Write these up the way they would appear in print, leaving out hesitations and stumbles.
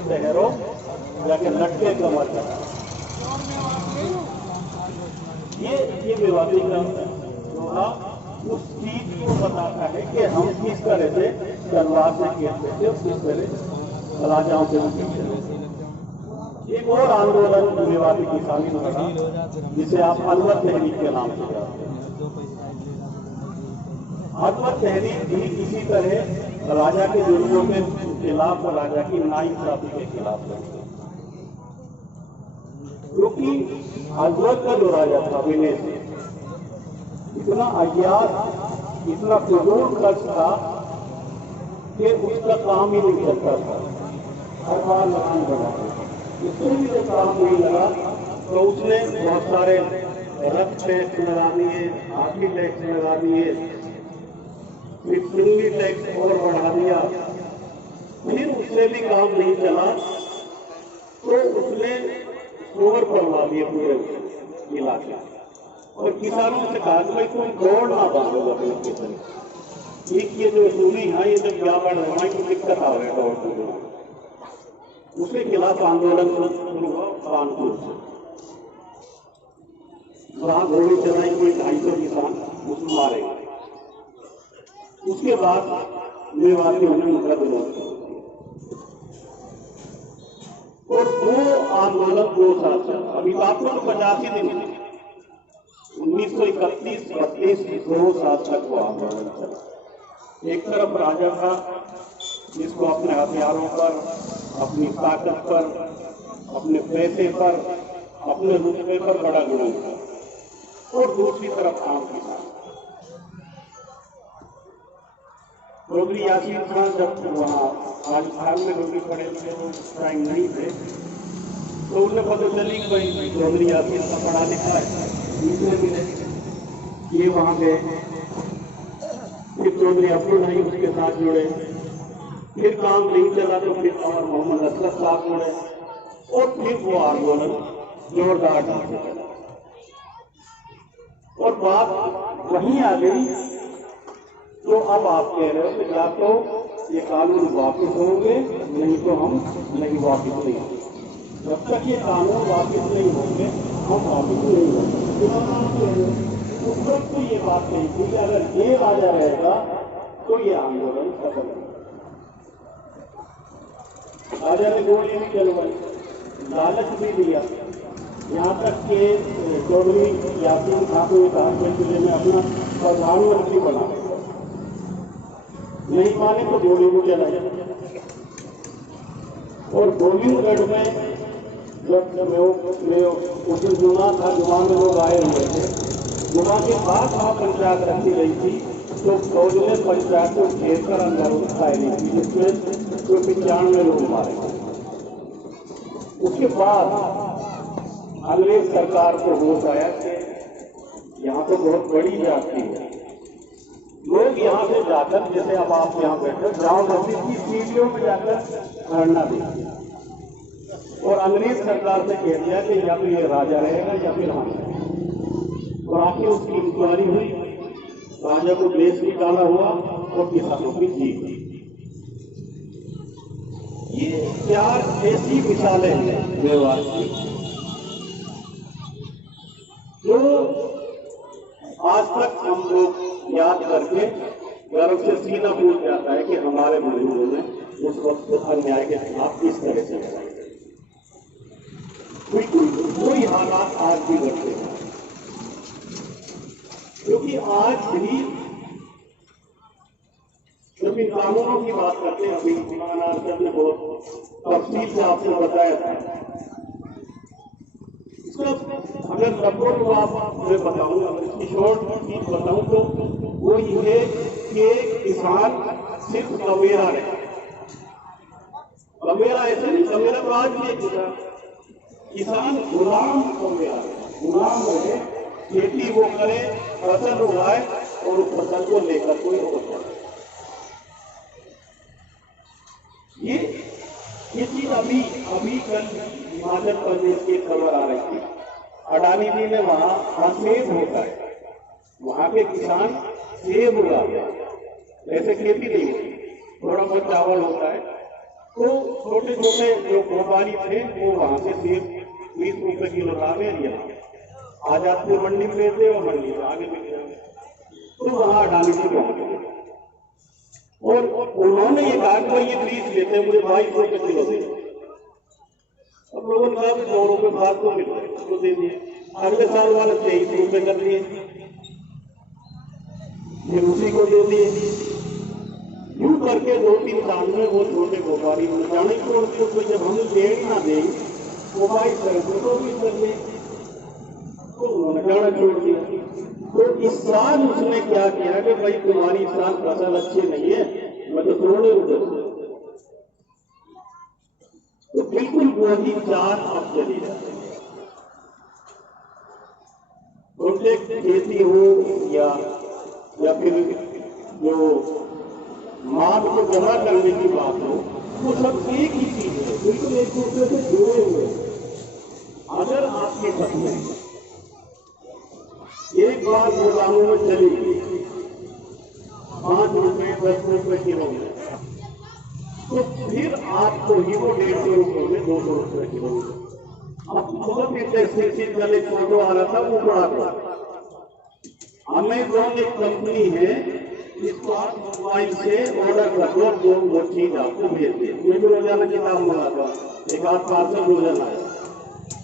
शहरों जाके लटके कमर का ये मेवाती का दोहा उस चीज को बताता है कि हम किस तरह से तलवार से खेलते थे, किस तरह राजाओं से खेलते। एक और आंदोलन मेवाती किसानी में लड़ा जिसे आप अलवर तहरीक के नाम से जानते हैं। अलवर तहरीक भी इसी तरह राजा के जुर्मों के खिलाफ और राजा की नाइंसाफी के खिलाफ लड़ी, क्योंकि अलवर का जो राजा था विनय से इतना अज्ञात, इतना फिजूल खर्च था कि उसका काम ही नहीं चलता था, हर बार मकान बना। इससे भी जब काम नहीं लगा तो उसने बहुत सारे रथ टैक्स लगा दिए, हाथी टैक्स लगा दिए, फिर सिंगली टैक्स और बढ़ा दिया। फिर उससे भी काम नहीं चला तो उसने शोर करवा दिए पूरे इलाके और किसानों से कहा कि भाई तुम दौड़ ना बांधो अपने किसान, ये जो सूरी है ये जब क्या बढ़ रहा है तो दिक्कत आ रहा है दौड़ को। उसके खिलाफ आंदोलन शुरू हुआ कानपुर से, वहां गोली चलाई, कोई 250 किसान उसमें मारे गए। उसके बाद मेवातियों ने उनका विरोध किया और वो आंदोलन 2 साल चला। अभी बात को 85 दिन 1931-32 2 साल तक वो आंदोलन चला। एक तरफ राजा था जिसको अपने हथियारों पर, अपनी ताकत पर, अपने पैसे पर, अपने रुतबे पर बड़ा गुरूर था, और दूसरी तरफ आम किसान। चौधरी यासीन खान जब वहाँ राजस्थान में रोटी पड़े थे वो उस टाइम नहीं थे, तो उन्हें पता चली कि भाई चौधरी यासीन का पढ़ा लिखा है, दूसरे मिले, ये वहाँ गए। फिर चौधरी अब्दुल नहीं उसके साथ जुड़े, फिर काम नहीं चला तो फिर और मोहम्मद असलफ साहब जुड़े और फिर वो आंदोलन जोरदार ढंग से चला और बात वहीं आ गई। तो अब आप कह रहे हो कि या तो ये कानून वापिस होंगे, नहीं तो हम नहीं वापिस नहीं होंगे। जब तक ये कानून वापिस नहीं होंगे हम वापिस नहीं होंगे। उस वक्त तो ये बात नहीं थी कि अगर ये राजा रहेगा तो ये आंदोलन सफल होगा। राजा ने गोली भी चलवाई, लालच भी दिया, यहाँ तक कि चौधरी यासीन खान को कहा कि मैं अपना प्रधानमंत्री बना, नहीं माने तो गोली को चलाए। और गोविंदगढ़ में जब उस दिन जुमा था, जुमा में लोग आए हुए थे, जुमा के बाद वहाँ पंचायत रखी गई थी, तो फौज ने पंचायत को घेर कर अंदर फायरिंग की जिसमें 95 लोग मारे। उसके बाद अंग्रेज सरकार को होश आया कि यहाँ तो बहुत बड़ी जाति है, लोग यहाँ से जाकर, जैसे अब आप यहाँ बैठे गांव बस्ती की सीढ़ियों में जाकर धरना देंगे और अंग्रेज सरकार से कह दिया कि या तो ये राजा रहेगा या फिर हम। और आखिर उसकी इंक्वायरी हुई, राजा को देश निकाला हुआ और किसानों की जीत। ये 4 ऐसी मिसालें हैं मेवात की जो आज तक हम लोग याद करके गर्व से सीना फूट जाता है कि हमारे बुजुर्गों ने उस वक्त अन्याय के खिलाफ किस तरह से लड़ाई। कोई हालात आज भी घटते हैं, क्योंकि आज भी जब इन कानूनों की बात करते हैं, अभी मौलाना सर ने बहुत तफसील से आपको बताया था, इसका अगर सबको तो आप मैं बताऊंगा, इसकी शॉर्ट चीज बताऊं तो वो ये कि किसान सिर्फ कमेरा रहे। कमेरा ऐसे नहीं, कमेरा तो आज भी एक किसान गुलाम कमेरा, गुलाम रहे, खेती वो करे, फसल उगाए और उस फसल को लेकर कोई और जाए। ये चीज अभी कल हिमाचल प्रदेश की खबर आ रही थी, अडानी जी ने वहां सेब होता है, वहां के किसान सेब उगाते हैं, ऐसे खेती नहीं होती, थोड़ा बहुत चावल होता है, तो छोटे छोटे जो व्यापारी थे वो वहां से सेब 20 रुपए किलो लावे आज आपको मंडी में बेचते और मंडी में आगे बिक जाए, तो वहां अडानी जी पहुंच गए और उन्होंने ये कहा कि ये 20 लेते मुझे 22 रुपए किलो दे। अब लोगों ने कहा 2 रुपए फालतू मिल रहे तो दे दिए। अगले साल वाले 23 रुपए कर दिए, फिर उसी को दे दिए। यूं करके 2-3 साल में वो छोटे व्यापारी जाने छोड़ के जब हम देख ना दे वो 22 तो भी कर ले, तो उन्होंने जाना छोड़ दिया। तो इस साल उसने क्या किया कि भाई तुम्हारी इस साल फसल अच्छी नहीं है, मैं तो तोड़े उधर। तो बिल्कुल वही चाल अब चली जाती है। प्रोजेक्ट खेती हो या फिर जो माल को जमा करने की बात हो, वो सब एक ही चीज है, बिल्कुल एक दूसरे से जुड़े हुए। अगर आपके सपने एक बार गोदामों में चली 5 रुपए 10 रुपए किलो में, तो फिर आपको ही वो 150 रुपए में 200 रुपए किलो में। अब बहुत इंटरेस्टिंग कल एक फोटो आ रहा था, वो बड़ा अमेज़न एक कंपनी है, इसको आप मोबाइल से ऑर्डर कर दो, वो चीज आपको भेज दे। मैं भी रोजाना किताब मंगाता, एक आध पार्सल रोजाना है,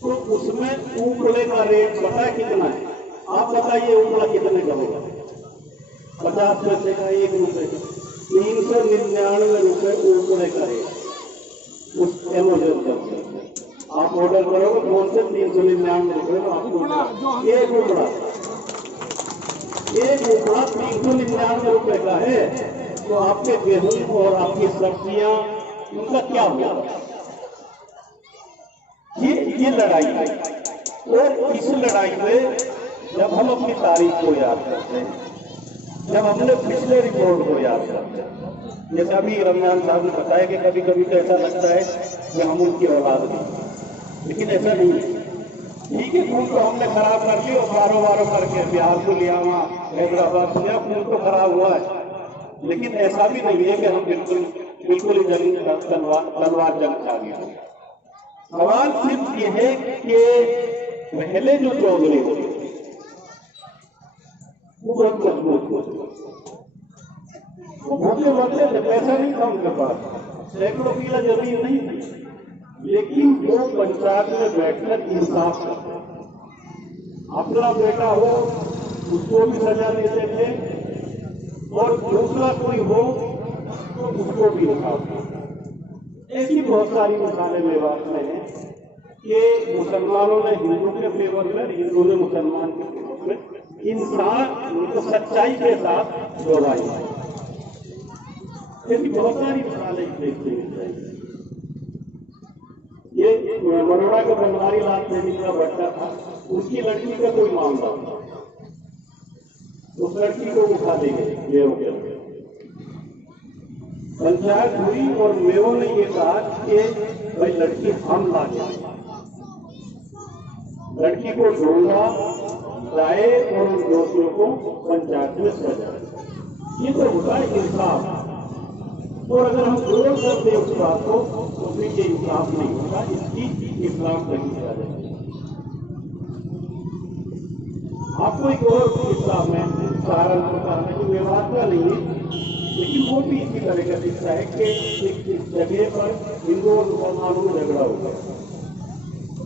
तो उसमें ऊपड़े का रेट पता है कितना है? आप बताइए ऊपड़ा कितने का होगा? 50 पैसे का, 1 रुपए का, 399 रुपए ऊपड़े का रेट उस एमेजन पर। आप ऑर्डर करोगे फोन से 399 रुपए में आपको एक ऊपड़ा 399 रुपए का है। तो आपके गेहूं और आपकी सब्जियां उनका क्या होगा? ये लड़ाई है। और इस लड़ाई में जब हम अपनी तारीख को याद करते हैं, जब हमने पिछले रिकॉर्ड को याद करते हैं, जैसे अभी रमजान साहब ने बताया कि कभी कभी तो ऐसा लगता है कि हम उनकी औलाद नहीं, लेकिन ऐसा नहीं है। ठीक है, खून तो हमने खराब कर लिया और बारो करके बिहार को लिया, वहाँ हैदराबाद से लिया, खून तो खराब हुआ है, लेकिन ऐसा भी नहीं है कि हम बिल्कुल ही तलवार जंग खा गया। सवाल सिर्फ ये है कि पहले जो चौधरी थे वो बहुत मजबूत थे, वो भूखे मरते थे, पैसा नहीं था उनके पास, सैकड़ों किला जमीन नहीं थी, लेकिन वो पंचायत में बैठकर इंसाफ करते, अपना बेटा हो उसको भी सजा देते थे और दूसरा कोई हो तो उसको भी इंसाफ। ऐसी बहुत सारी मिसालें मेवात में हैं कि मुसलमानों ने हिंदू के फेवर में, हिंदू ने मुसलमान के फेवर में, इंसान उनको सच्चाई के साथ जोड़ाई। ऐसी बहुत सारी मिसालें देखते हैं। ये बड़ोड़ा का बनवारी लाल देवी का बच्चा था, उसकी लड़की का कोई मामला था, उस लड़की को उठा ले गए मेवों के, पंचायत हुई और मेवों ने ये कहा कि भाई लड़की हम ला जाए, लड़की को ढूंढा लाए और उन दोषियों को पंचायत में सजाए। ये तो होता है इंसाफ। और अगर हम जोड़ करते हैं उस बात को तो फिर ये इंसाफ नहीं होगा, इसकी इस्लाम कहीं जा जाएगी। आपको एक और किस्सा में सहारनपुर का है जो व्यवहार का नहीं है, लेकिन वो भी इसी तरह का दिखता है कि एक जगह पर हिंदू और मुसलमानों में झगड़ा हो गया।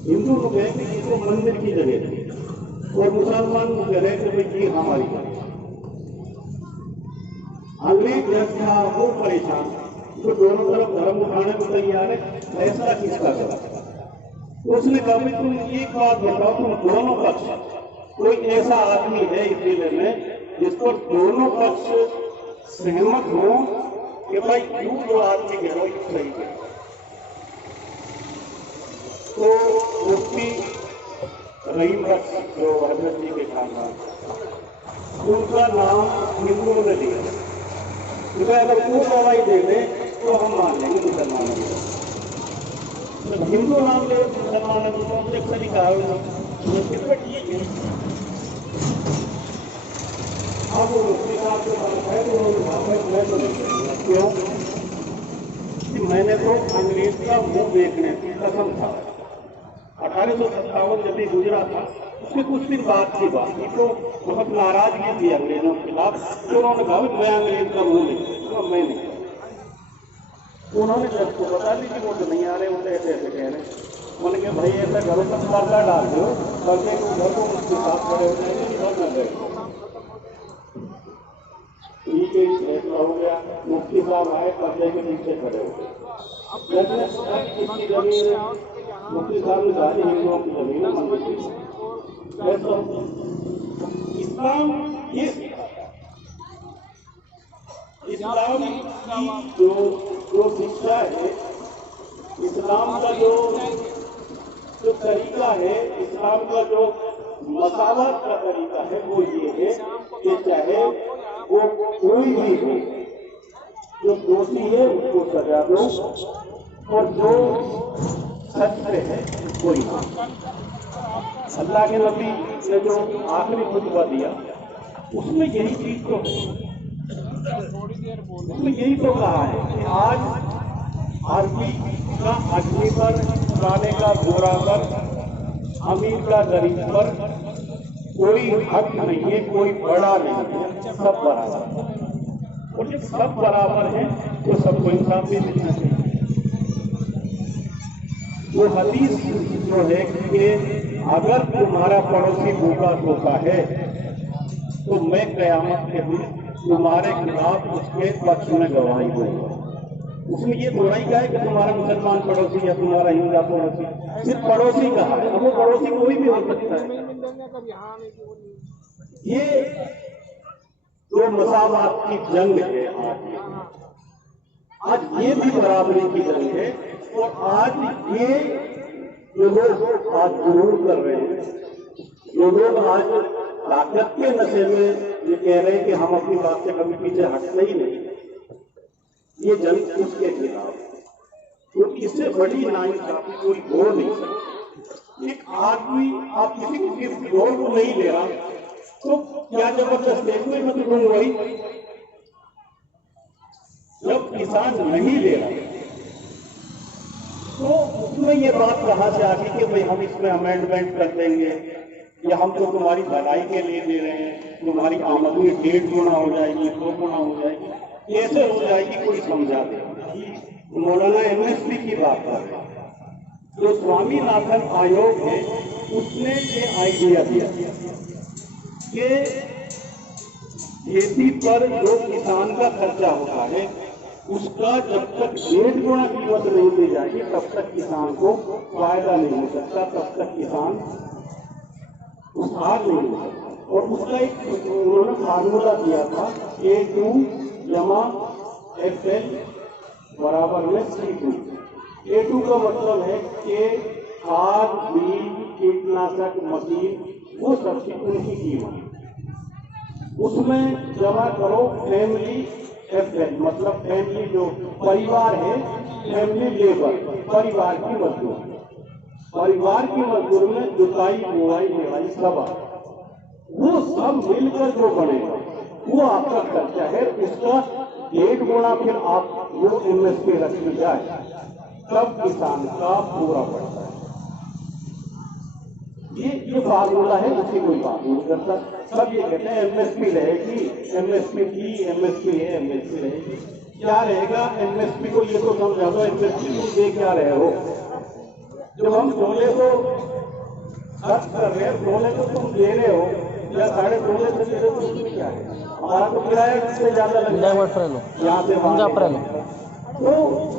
हिंदू लोग कहें कि ये तो मंदिर की जगह थी और मुसलमान लोग कह रहे थे भाई ये हमारी जगह। अंग्रेज जब था वो परेशान, तो दोनों तरफ धर्म उठाने को तैयार है, फैसला किसका करा? उसने कहा भाई तुम एक बात बताओ, तुम दोनों पक्ष कोई ऐसा आदमी है इस जिले में जिस पर दोनों पक्ष सहमत हो कि भाई यूं जो आदमी गिरो यूं सही है? तो मुफ्ती रहीम बख्श जो हजरत जी के खानदान, उनका नाम हिंदुओं ने लिया। अगर वो गवाही दे दे तो हम मान लेंगे मुसलमानों की। तो हिंदू नाम ले मुसलमानों को ऑब्जेक्शन निकाल अब मुफ्ती साहब के पास है तो क्यों कि मैंने तो अंग्रेज का मुंह देखने की कसम था। 1857 जब ये गुजरा था, उसके कुछ दिन बाद की बात थी, तो बहुत नाराजगी थी अंग्रेजों के खिलाफ। तो उन्होंने कहा मैं अंग्रेज का मुंह देखूंगा, मैं नहीं। उन्होंने जब को बता दी कि वो तो नहीं आ रहे, उनसे ऐसे ऐसे कह रहे। मैंने कहा भाई ऐसा करो, तब पर्दा डाल दो, पर्दे को उधर को उसके साथ खड़े हो जाएंगे, इधर न गए। ठीक है, फैसला हो गया। मुफ्ती साहब आए, पर्दे के नीचे खड़े हो गए। किसकी जमीन है? मुफ्ती साहब ने सारी हिंदुओं की जमीन है, मंदिर इस्लाम ये इस्लाम की जो शिक्षा है, इस्लाम का जो तरीका है, इस्लाम का जो मसावत का तरीका है, वो ये है कि चाहे वो कोई भी हो, जो दोषी है उसको सजा दो और जो सच पे है उसको ईमान। अल्लाह के नबी ने जो आखिरी खुतबा दिया उसमें यही चीज तो है, उसमें यही तो कहा है कि आज आदमी का आदमी पर, पुराने का गोरा पर, अमीर का गरीब पर कोई हक नहीं है, कोई बड़ा नहीं है, सब बराबर। और जब सब बराबर हैं तो सबको इंसाफ भी मिलना चाहिए। वो हदीस जो है कि अगर तुम्हारा पड़ोसी भूखा सोता है तो मैं क़यामत के दिन तुम्हारे खिलाफ उसके पक्ष में गवाही दूंगा। उसमें ये थोड़ा ही कहा है कि तुम्हारा मुसलमान पड़ोसी या तुम्हारा हिंदू पड़ोसी, सिर्फ पड़ोसी कहा है। अब वो पड़ोसी कोई भी हो सकता है। ये जो मसावत की जंग है आज ये भी बराबरी की जंग है। और आज ये जो लोग आज जरूर कर रहे हैं, जो लोग आज ताकत के नशे में ये कह रहे हैं कि हम अपनी बात से कभी पीछे हटते ही नहीं, ये जंग उसके खिलाफ। तो इससे बड़ी नाइंसाफी कोई हो नहीं सकती। एक आदमी आप किसी की जोर को नहीं ले रहा तो क्या जबरदस्त देखने में तो वही, जब किसान नहीं ले रहा तो उसमें ये बात कहां से आ गई कि भाई हम इसमें अमेंडमेंट कर देंगे या हम तो तुम्हारी भलाई के लिए दे रहे हैं, तुम्हारी आमदनी 1.5 गुना हो जाएगी, 2 गुना हो जाएगी, कैसे हो जाएगी कोई समझा दे। मौलाना एमएसपी की बात कर रहे हैं, जो स्वामीनाथन आयोग है उसने ये आइडिया दिया कि खेती पर जो किसान का खर्चा होता है उसका जब तक 1.5 गुना कीमत नहीं दी जाएगी तब तक किसान को फायदा नहीं हो सकता, तब तक किसान खुशहाल नहीं हो सकता। और उसका एक उन्होंने फार्मूला दिया था, A2 जमा FL बराबर में C2। A2 का मतलब है कि खाद, बीज, कीटनाशक, मशीन, वो सबकी उनकी कीमत, उसमें जमा करो फैमिली FL, मतलब फैमिली जो परिवार है, फैमिली लेबर, परिवार की मजदूर, परिवार की मजदूर में जुताई, बुआई, ढलाई सब वो सब मिलकर जो बनेगा वो आपका खर्चा है। उसका 1.5 गुना फिर आप वो MSP रख दी जाए तब किसान का पूरा पड़ता है। ये फार्मूला है, उसकी कोई बात नहीं करता। सब ये कहते हैं MSP रहेगी, MSP की MSP है, MSP रहेगी। क्या रहेगा MSP को ये तो समझा दो, MSP तुम दे क्या रहे हो। जब हम तोले को खर्च कर रहे हैं, तोले को तुम दे रहे हो या 2.5 तोले से दे रहे हो, उसमें क्या है। हमारा तो किराया इससे ज्यादा लग जाए यहाँ से वहां। तो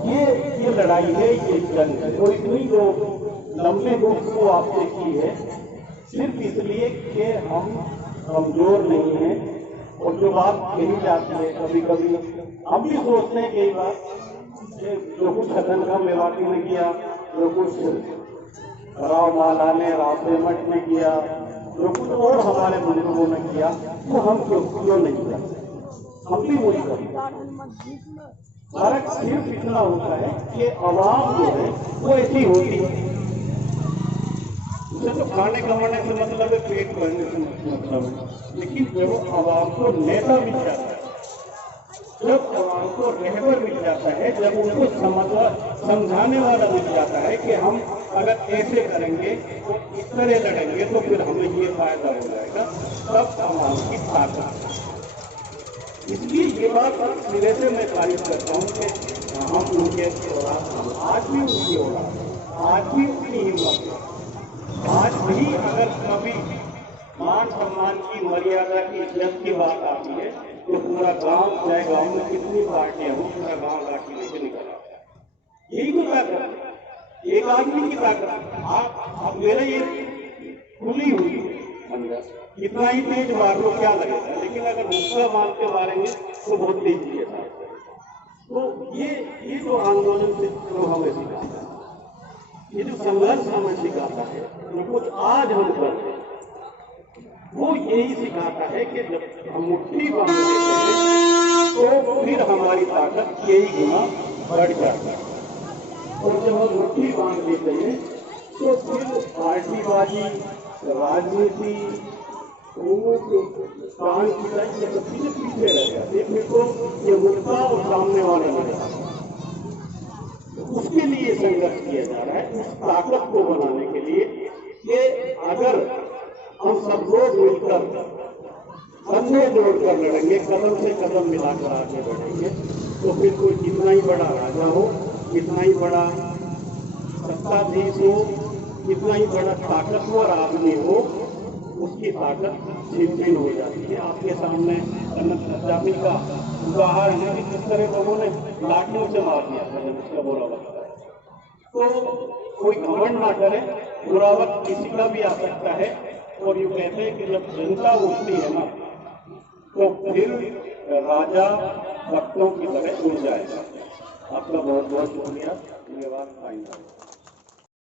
ये लड़ाई है, ये जंग है। और इतनी जो लंबे गुफ्तगू आपसे की है सिर्फ इसलिए कि हम कमजोर नहीं हैं। और जो बात कही जाती है कभी कभी हम भी सोचते हैं कई बार, जो कुछ हसन खां मेवाती ने किया, जो कुछ राव माला ने, राव पेमट ने किया, जो कुछ और हमारे बुजुर्गों ने किया, वो हम क्यों नहीं करते। हम भी वही करते। फर्क सिर्फ इतना होता है कि आवाम जो है वो ऐसी होती है, उसे तो खाने कमाने से मतलब है, पेट भरने से मतलब है। लेकिन जब आवाम को नेता मिल जाता है जब उनको रहबर मिल जाता है, जब उनको समझाने वाला मिल जाता है कि हम अगर ऐसे करेंगे तो इस तरह लड़ेंगे तो फिर हमें ये फायदा हो जाएगा, तब समाज की ताकत। इसलिए ये बात सिरे से मैं तारीफ करता हूँ कि हम उनके औलाद, आज भी उनकी औलाद, आज भी उतनी हिम्मत है। आज भी अगर कभी मान सम्मान की, मर्यादा की, इज्जत की बात आती है तो पूरा गांव, चाहे गांव में कितनी पार्टियां हो, पूरा गांव लाठी लेके निकल आता है। यही तो ताकत है, एक आदमी की ताकत। आप मेरा ये खुली हुई अंदर, कितना ही तेज मार लो क्या लगेगा, लेकिन अगर गुस्सा मान के मारेंगे तो बहुत तेजी के साथ। तो ये जो आंदोलन से जो हमें सिखाता है, ये जो संघर्ष हमें सिखाता है, जो कुछ आज हम कर रहे हैं, वो यही सिखाता है कि जब हम मुट्ठी बांध लेते हैं तो फिर हमारी ताकत कई गुना बढ़ जाती है। और जब हम मुट्ठी बांध लेते हैं तो फिर पार्टीबाजी, राजनीति, प्राण की चीजें पीछे रह जाती, फिर तो ये मुद्दा और सामने वाले लग जाता है। उसके लिए संघर्ष किया जा रहा है, उस ताकत को बनाने के लिए कि अगर हम सब लोग मिलकर कंधे जोड़कर लड़ेंगे, कदम से कदम मिलाकर आगे बढ़ेंगे, तो फिर कोई कितना ही बड़ा राजा हो, कितना ही बड़ा सत्ताधीश हो, कितना ही बड़ा ताकतवर आदमी हो, उसकी ताकत छिन-छिन हो जाती है। आपके सामने कन्नौज का उदाहरण है कि किस तरह लोगों ने लाठियों से मार दिया था जब उसका बुरा वक्त है। तो कोई घमंड ना करे, बुरा वक्त किसी का भी आ सकता है। और यूँ कहते हैं कि जब जनता उठती है ना तो फिर राजा भक्तों की तरह उड़ जाएगा। आपका बहुत बहुत शुक्रिया। धन्यवाद।